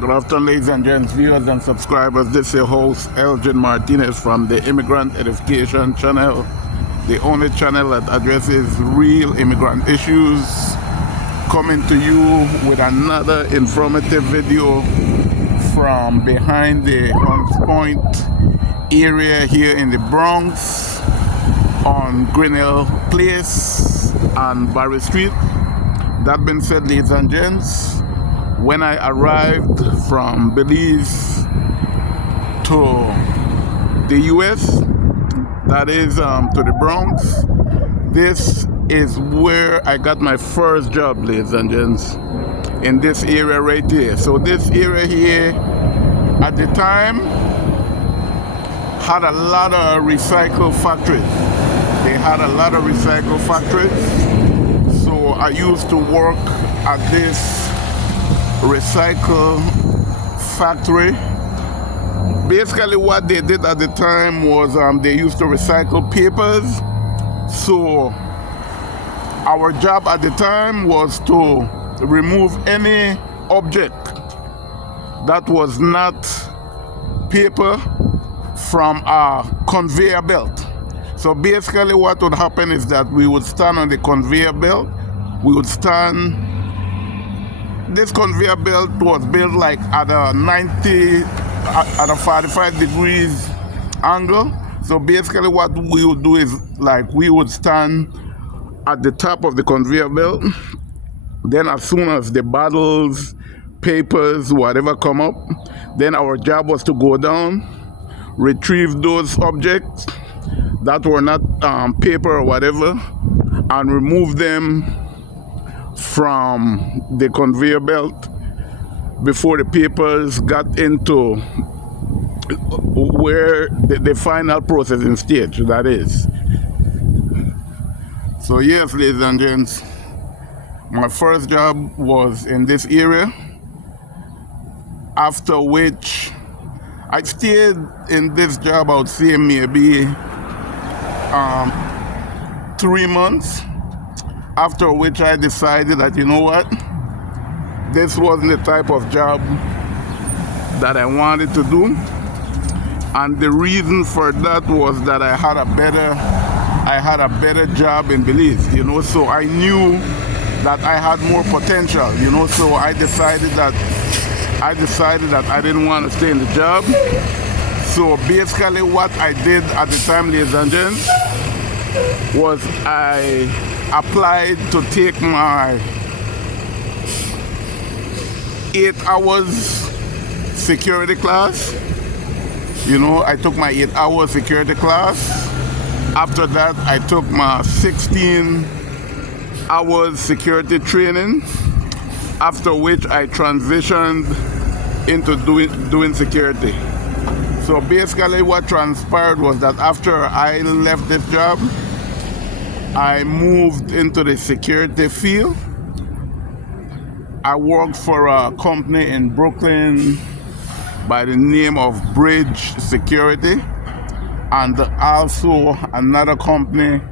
Good afternoon, ladies and gents, viewers and subscribers. This is your host, Elgin Martinez from the Immigrant Edification channel, the only channel that addresses real immigrant issues. Coming to you with another informative video from behind the Hunts Point area here in the Bronx on Grinnell Place and Barry Street. That being said, ladies and gents, when I arrived from Belize to the US, that is to the Bronx, this is where I got my first job, ladies and gents, in this area right here. So this area here at the time had a lot of recycle factories. They had a lot of recycle factories. So I used to work at this recycle factory. Basically what they did at the time was they used to recycle papers. So our job at the time was to remove any object that was not paper from a conveyor belt. So basically what would happen is that we would stand on the conveyor belt. We would stand. This conveyor belt was built like at a 45 degrees angle. So basically what we would do is like we would stand at the top of the conveyor belt. Then as soon as the bottles, papers, whatever come up, then our job was to go down, retrieve those objects that were not paper or whatever, and remove them from the conveyor belt before the papers got into where the final processing stage, that is. So yes, ladies and gents, my first job was in this area, after which I stayed in this job, I would say maybe 3 months. After which I decided that, you know what, this wasn't the type of job that I wanted to do. And the reason for that was that I had a better job in Belize, so I knew that I had more potential, so I decided that I didn't want to stay in the job. So basically what I did at the time, ladies and gents, was I applied to take my 8 hours security class. I took my 8 hours security class. After that, I took my 16 hours security training, after which I transitioned into doing security. So basically what transpired was that after I left this job, I moved into the security field. I worked for a company in Brooklyn by the name of Bridge Security, and also another company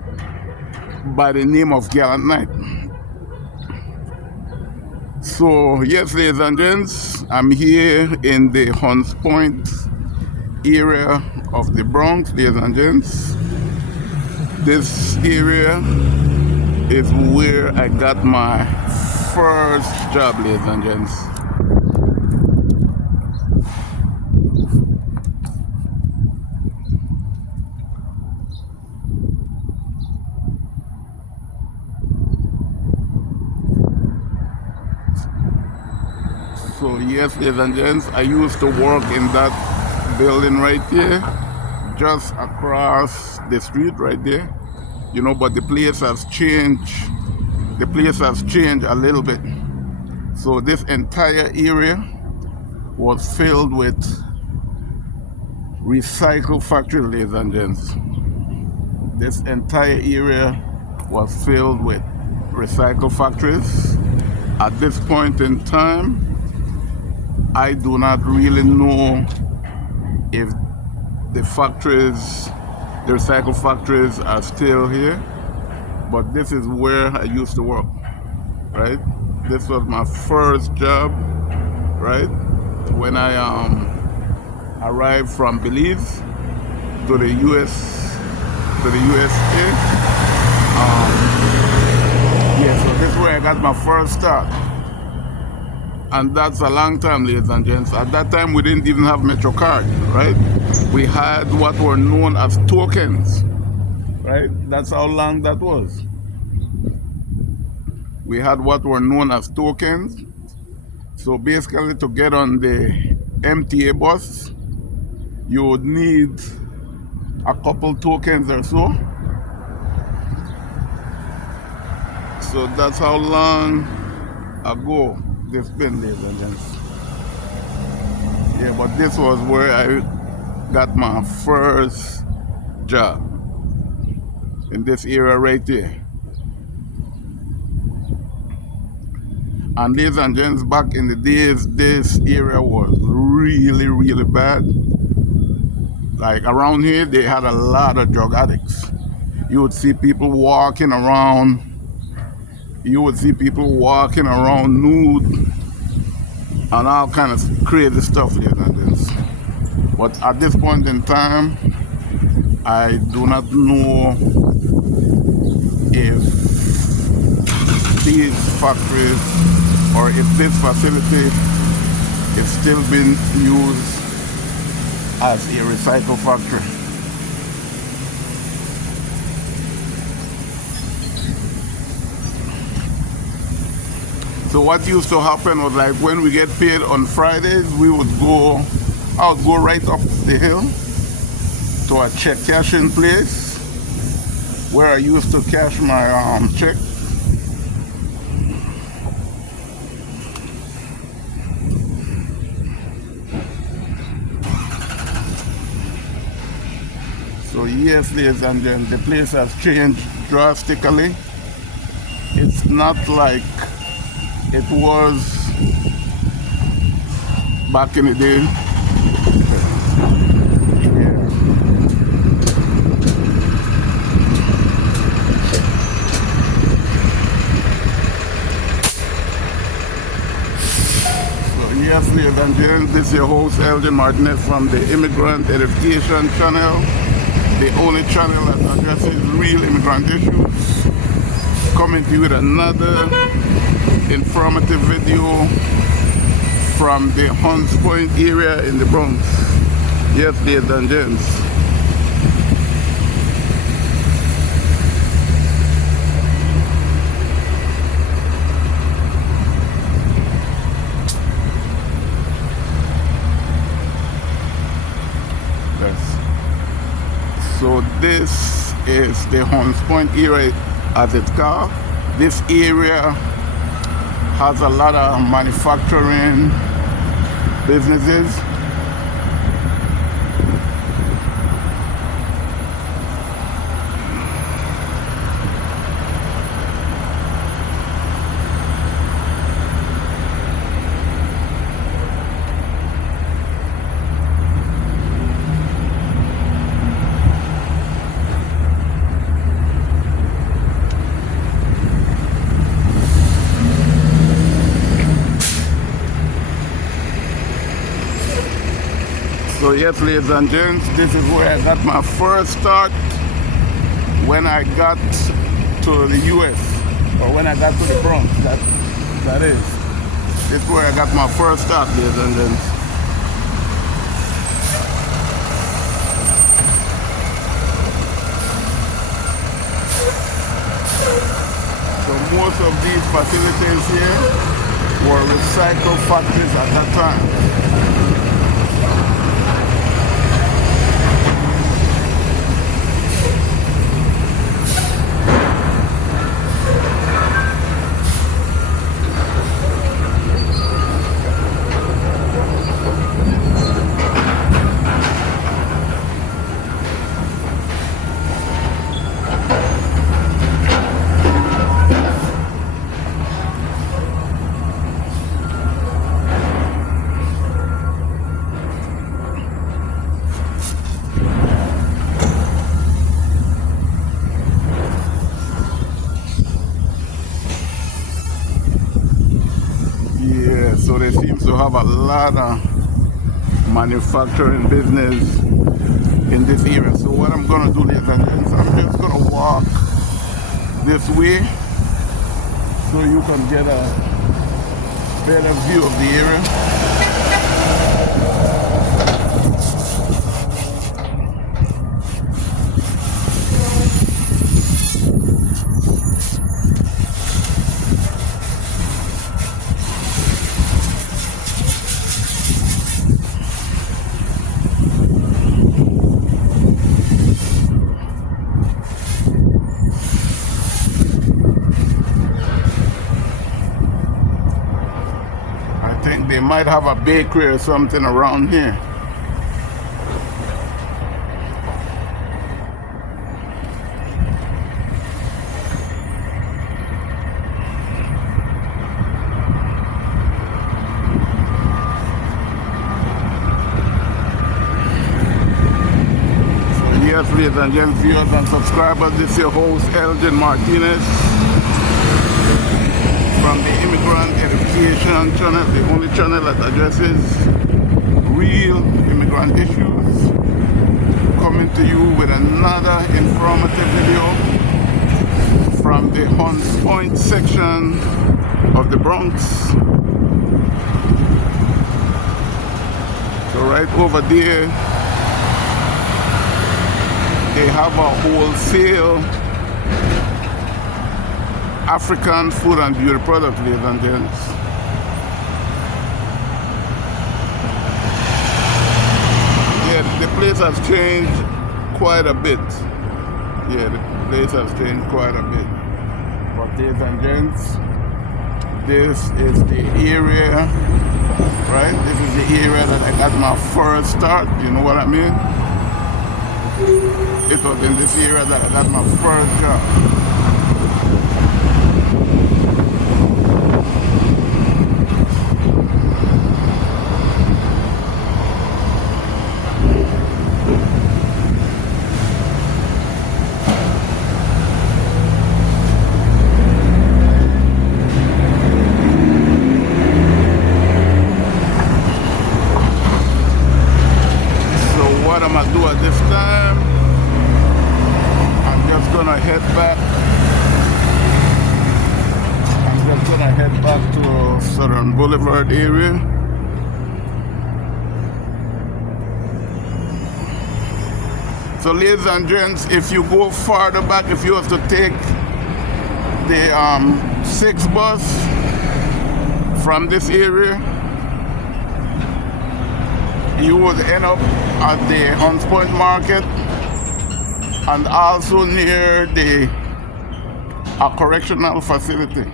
by the name of Gallant Knight. So yes, ladies and gents, I'm here in the Hunts Point area of the Bronx, ladies and gents. This area is where I got my first job, ladies and gents. So yes, ladies and gents, I used to work in that building right here, just across the street right there, but the place has changed. The place has changed a little bit. So this entire area was filled with recycle factories, ladies and gents. This entire area was filled with recycle factories. At this point in time, I do not really know if the recycle factories are still here, but this is where I used to work, right? This was my first job, right? when I arrived from Belize to the USA. Yeah, so this is where I got my first start. And that's a long time, ladies and gents. At that time, we didn't even have MetroCard, right? We had what were known as tokens, right? That's how long that was. We had what were known as tokens. So basically, to get on the MTA bus, you would need a couple tokens or so. So that's how long ago this been, ladies and gents. Yeah, but this was where I got my first job, in this area right here. And ladies and gents, back in the days, this area was really, really bad. Like around here, they had a lot of drug addicts. You would see people walking around. You would see people walking around nude and all kind of crazy stuff, ladies and gents. But at this point in time, I do not know if these factories or if this facility is still being used as a recycle factory. So what used to happen was, like, when we get paid on Fridays, I would go right up the hill to a check cashing place where I used to cash my check. So yes, ladies and gentlemen, the place has changed drastically. It's not like it was back in the day. Yeah. So yes, ladies and gentlemen, this is your host Elgin Martinez from the Immigrant Edification channel, the only channel that addresses real immigrant issues. Coming to you with another informative video from the Hunts Point area in the Bronx. Yes, ladies and gents. So this is the Hunts Point area, as it's called. This area has a lot of manufacturing businesses. So yes, ladies and gents, this is where I got my first start when I got to the US, or when I got to the Bronx, that is. This is where I got my first start, ladies and gents. So most of these facilities here were recycle factories at that time. So they seem to have a lot of manufacturing business in this area. So what I'm gonna do, ladies and gents, I'm just gonna walk this way so you can get a better view of the area. They might have a bakery or something around here. So yes, ladies and gentlemen, viewers and subscribers, this is your host Elgin Martinez from the Immigrant Education channel, the only channel that addresses real immigrant issues, coming to you with another informative video from the Hunts Point section of the Bronx. So right over there, they have a wholesale African food and beauty products, ladies and gents. Yeah, the place has changed quite a bit. Yeah, the place has changed quite a bit. But ladies and gents, this is the area, right? This is the area that I got my first start, you know what I mean? It was in this area that I got my first job. What I'm gonna do at this time, I'm just gonna head back. I'm just gonna head back to Southern Boulevard area. So ladies and gents, if you go farther back, if you have to take the 6 bus from this area, you would end up at the Hunts Point Market and also near the correctional facility.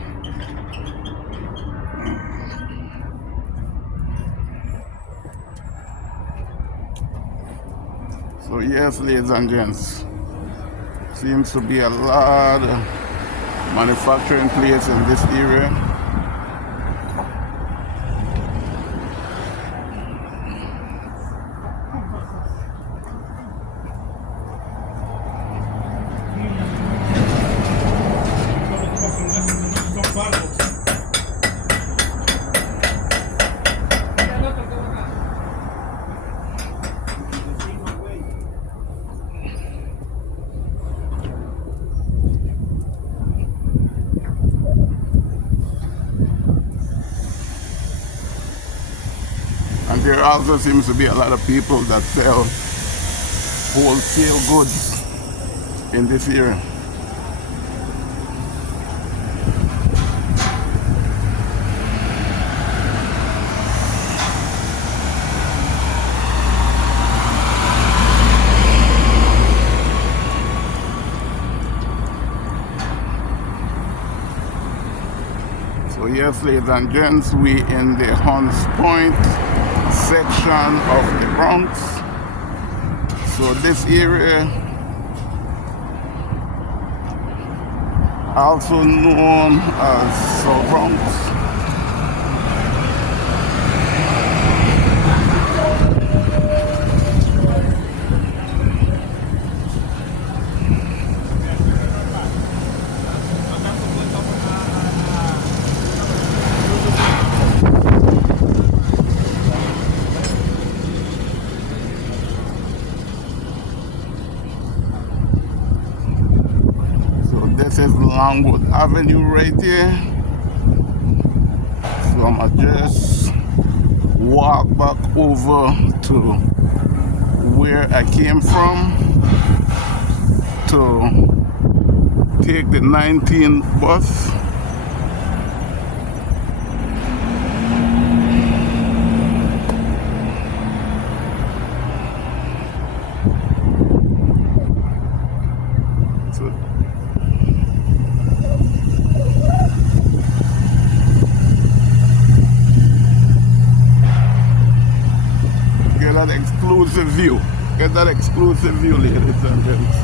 So yes, ladies and gents, seems to be a lot of manufacturing place in this area. And there also seems to be a lot of people that sell wholesale goods in this area. So yes, ladies and gents, we in the Hunts Point section of the Bronx. So this area, also known as South Bronx. This is Longwood Avenue right here. So I'ma just walk back over to where I came from to take the 19 bus. Get that exclusive view. Get that exclusive view, ladies and gents.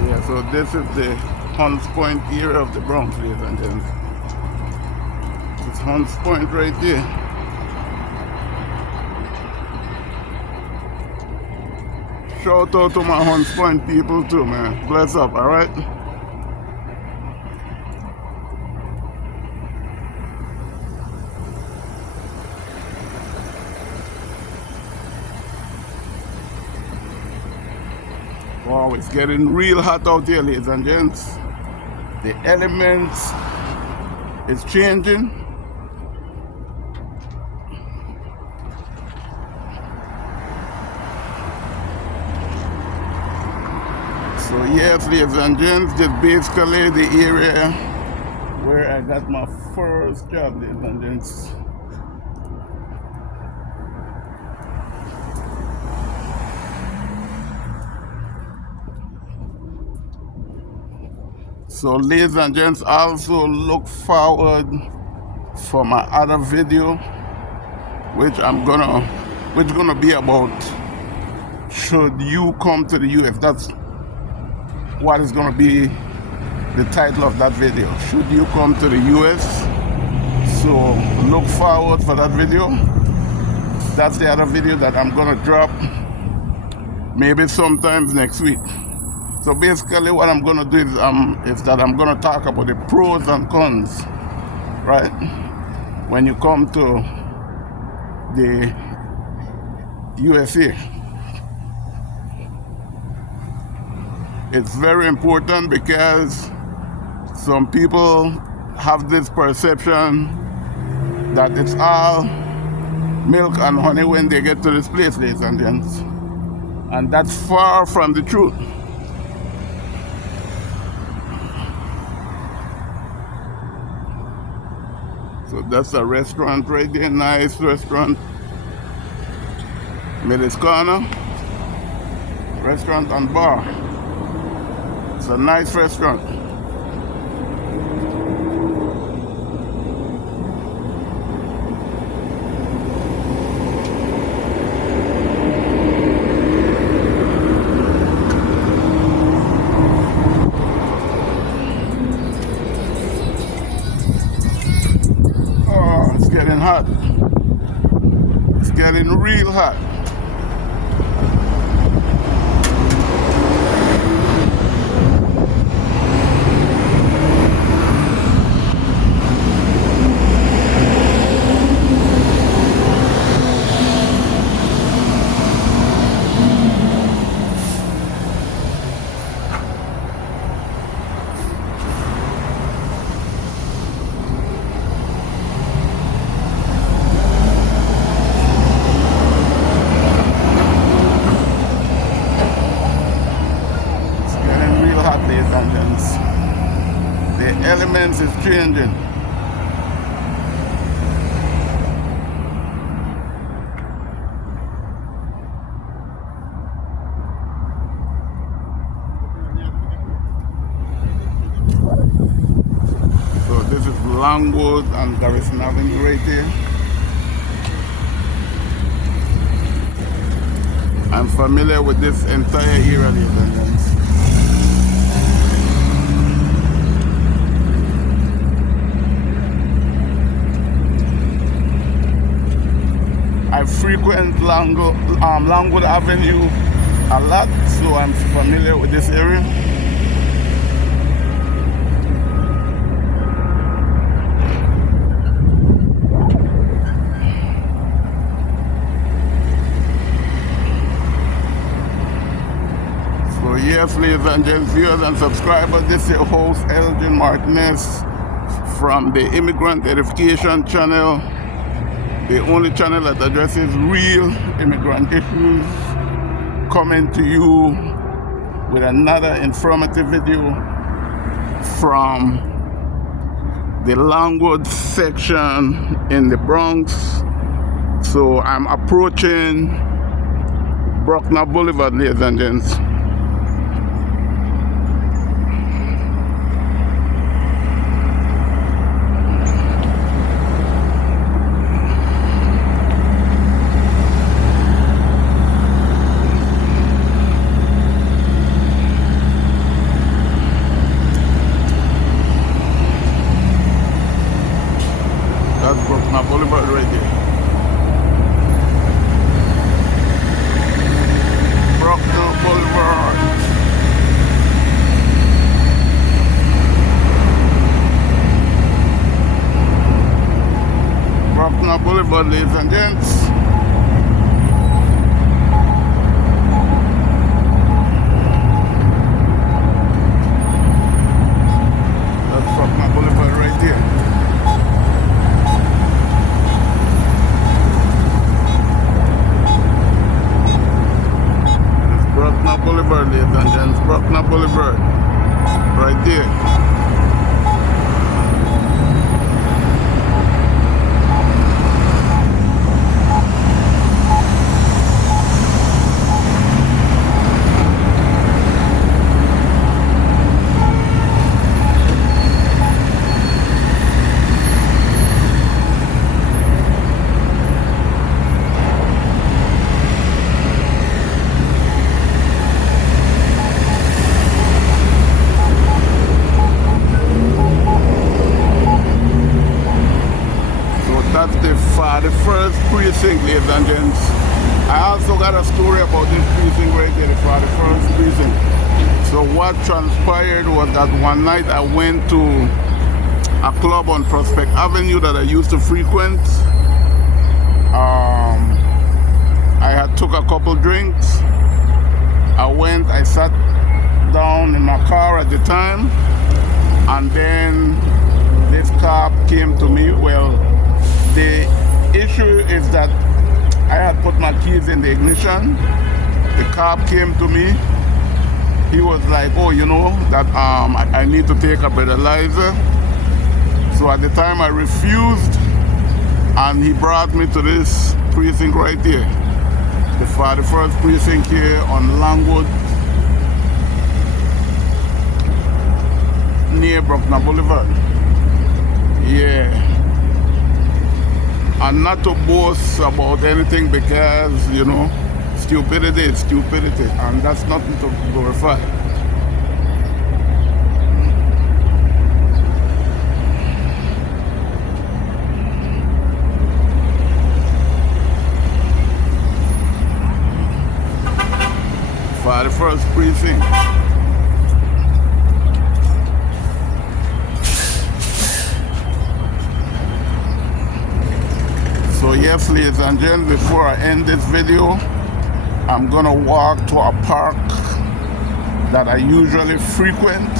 Yeah, so this is the Hunts Point area of the Bronx, ladies and gents. It's Hunts Point right there. Shout out to my Hunts Point people too, man. Bless up, alright? Wow, it's getting real hot out here, ladies and gents. The elements is changing. So yes, ladies and gents, this is basically the area where I got my first job, ladies and gents. So ladies and gents, also look forward for my other video, which gonna be about should you come to the US. That's what is gonna be the title of that video. Should you come to the US? So look forward for that video. That's the other video that I'm gonna drop maybe sometimes next week. So basically what I'm gonna do is that I'm gonna talk about the pros and cons, right? When you come to the USA. It's very important because some people have this perception that it's all milk and honey when they get to this place, ladies and gents. And that's far from the truth. So that's a restaurant right there, nice restaurant. Miller's Corner, restaurant and bar. It's a nice restaurant. Oh, it's getting hot. It's getting real hot. The elements is changing. So this is Longwood and Garrison Avenue right here. I'm familiar with this entire area, ladies and gents. I frequent Longwood Avenue a lot, so I'm familiar with this area. Yes, ladies and gents, viewers and subscribers, this is your host Elgin Martinez from the Immigrant Edification channel, the only channel that addresses real immigrant issues, coming to you with another informative video from the Longwood section in the Bronx. So I'm approaching Bruckner Boulevard, ladies and gents. That's Bruckner Boulevard right there. Bruckner Boulevard. Bruckner Boulevard, ladies and gents. That's Bruckner Boulevard right there. Bruckner Boulevard, ladies and gents. Bruckner Boulevard. Right there. That's the first precinct, ladies and gents. I also got a story about this precinct right there, the 41st precinct. So what transpired was that one night I went to a club on Prospect Avenue that I used to frequent. I had took a couple drinks. I sat down in my car at the time, and then this cop came to me. Well, the issue is that I had put my keys in the ignition. The cop came to me. He was like, oh, you know, that I need to take a breathalyzer. So at the time I refused, and he brought me to this precinct right here. The 41st precinct here on Longwood, near Bruckner Boulevard. Yeah. And not to boast about anything, because, you know, stupidity is stupidity, and that's nothing to glorify. For the first precinct. So yes, ladies and gentlemen, before I end this video, I'm gonna walk to a park that I usually frequent.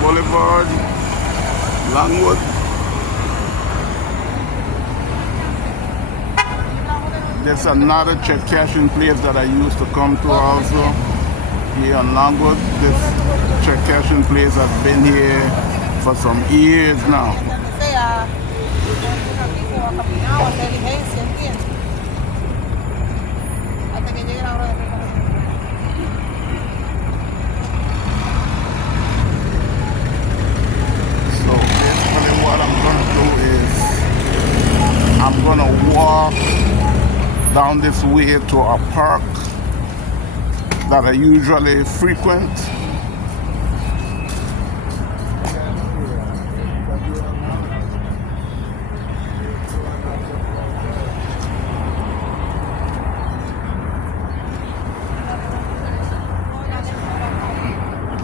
Boulevard, Longwood. There's another check cashing place that I used to come to also here on Longwood. This check cashing place has been here for some years now. I'm gonna walk down this way to a park that I usually frequent.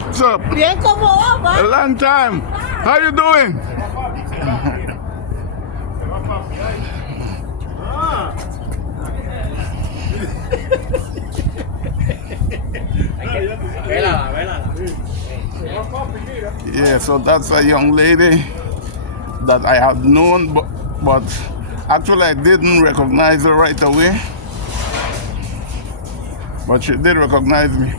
What's up? Bien como va. A long time. How you doing? Yeah, so that's a young lady that I have known, but actually I didn't recognize her right away. But she did recognize me.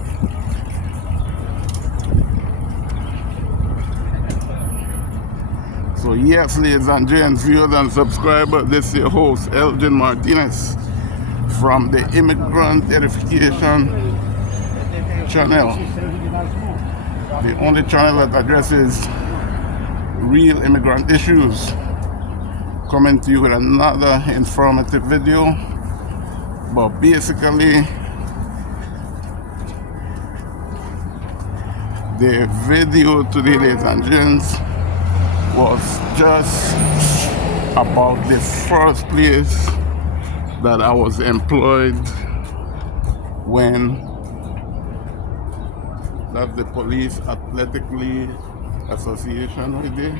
So yes, ladies and gents, viewers and subscribers, this is your host, Elgin Martinez, from the Immigrant Edification channel. The only channel that addresses real immigrant issues. Coming to you with another informative video. But basically, the video today, ladies and gents, was just about the first place that I was employed when that's the Police Athletic League Association right there.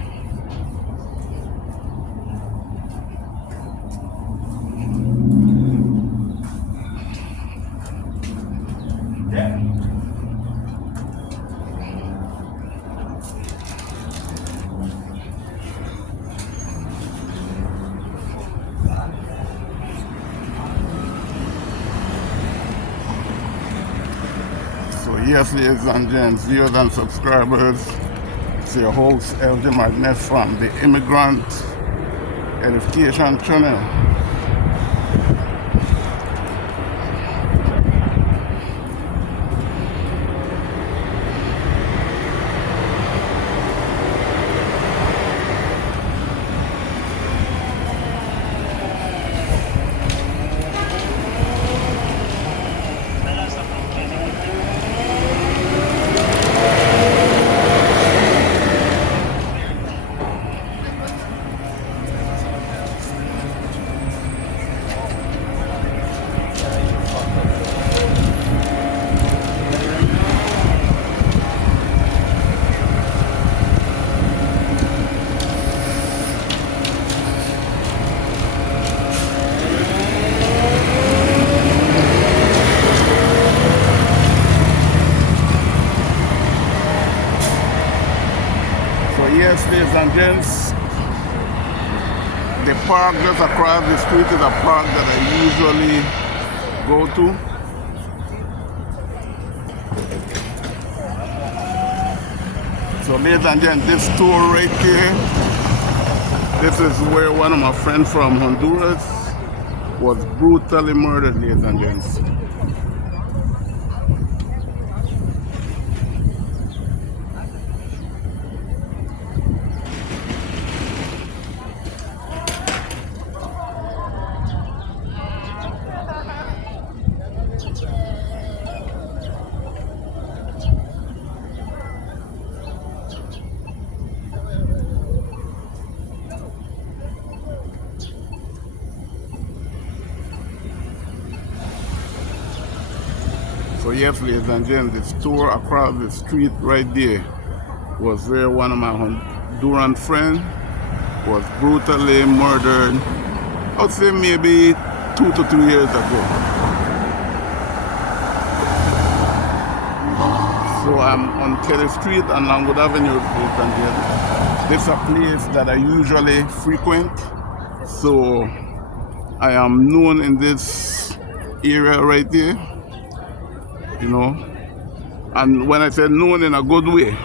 So yes, ladies and gents, viewers and subscribers, it's your host Elgin Martinez from the Immigrant Edification channel. Yes, ladies and gents, the park just across the street is a park that I usually go to. So ladies and gents, this store right here, this is where one of my friends from Honduras was brutally murdered, ladies and gents. So yes, ladies and gents, the store across the street right there was where one of my Honduran friends was brutally murdered, I would say maybe 2 to 3 years ago. So I'm on Kelly Street and Longwood Avenue, ladies and gents. This is a place that I usually frequent, so I am known in this area right there. You know, and when I say known in a good way,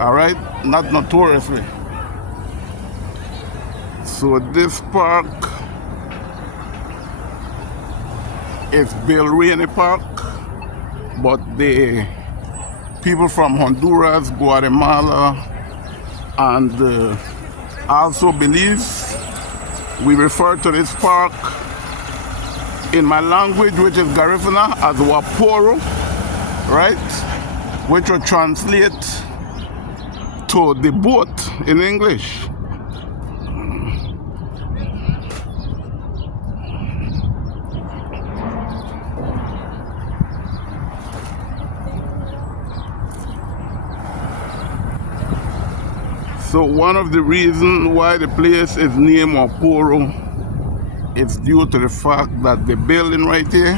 all right, not notoriously. So this park is Bill Rainey Park, but the people from Honduras, Guatemala, and also Belize, we refer to this park in my language, which is Garifuna, as Waporo, right? Which will translate to the boat in English. So one of the reasons why the place is named Oporo is due to the fact that the building right here,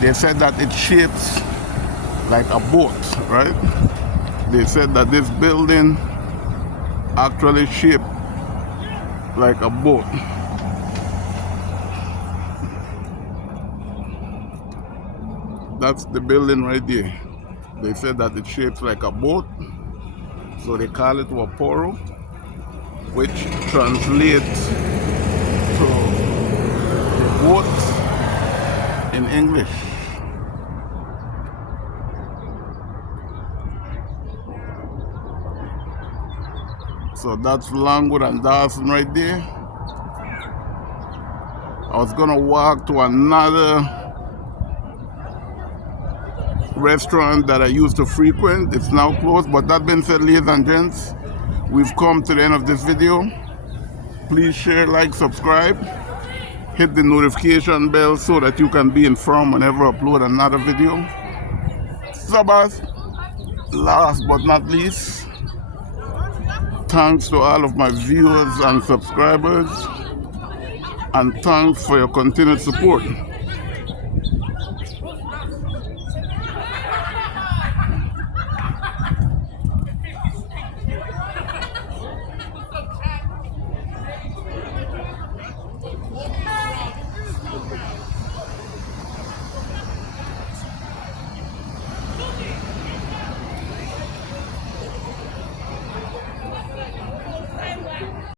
they said that it shapes like a boat, right? They said that this building actually shaped like a boat. That's the building right there. They said that it shapes like a boat, so they call it Waporo, which translates to the boat in English. So that's Longwood and Dawson right there. I was gonna walk to another restaurant that I used to frequent. It's now closed, but that being said, ladies and gents, we've come to the end of this video. Please share, like, subscribe, hit the notification bell so that you can be informed whenever I upload another video. Sabbath, last but not least, thanks to all of my viewers and subscribers, and thanks for your continued support.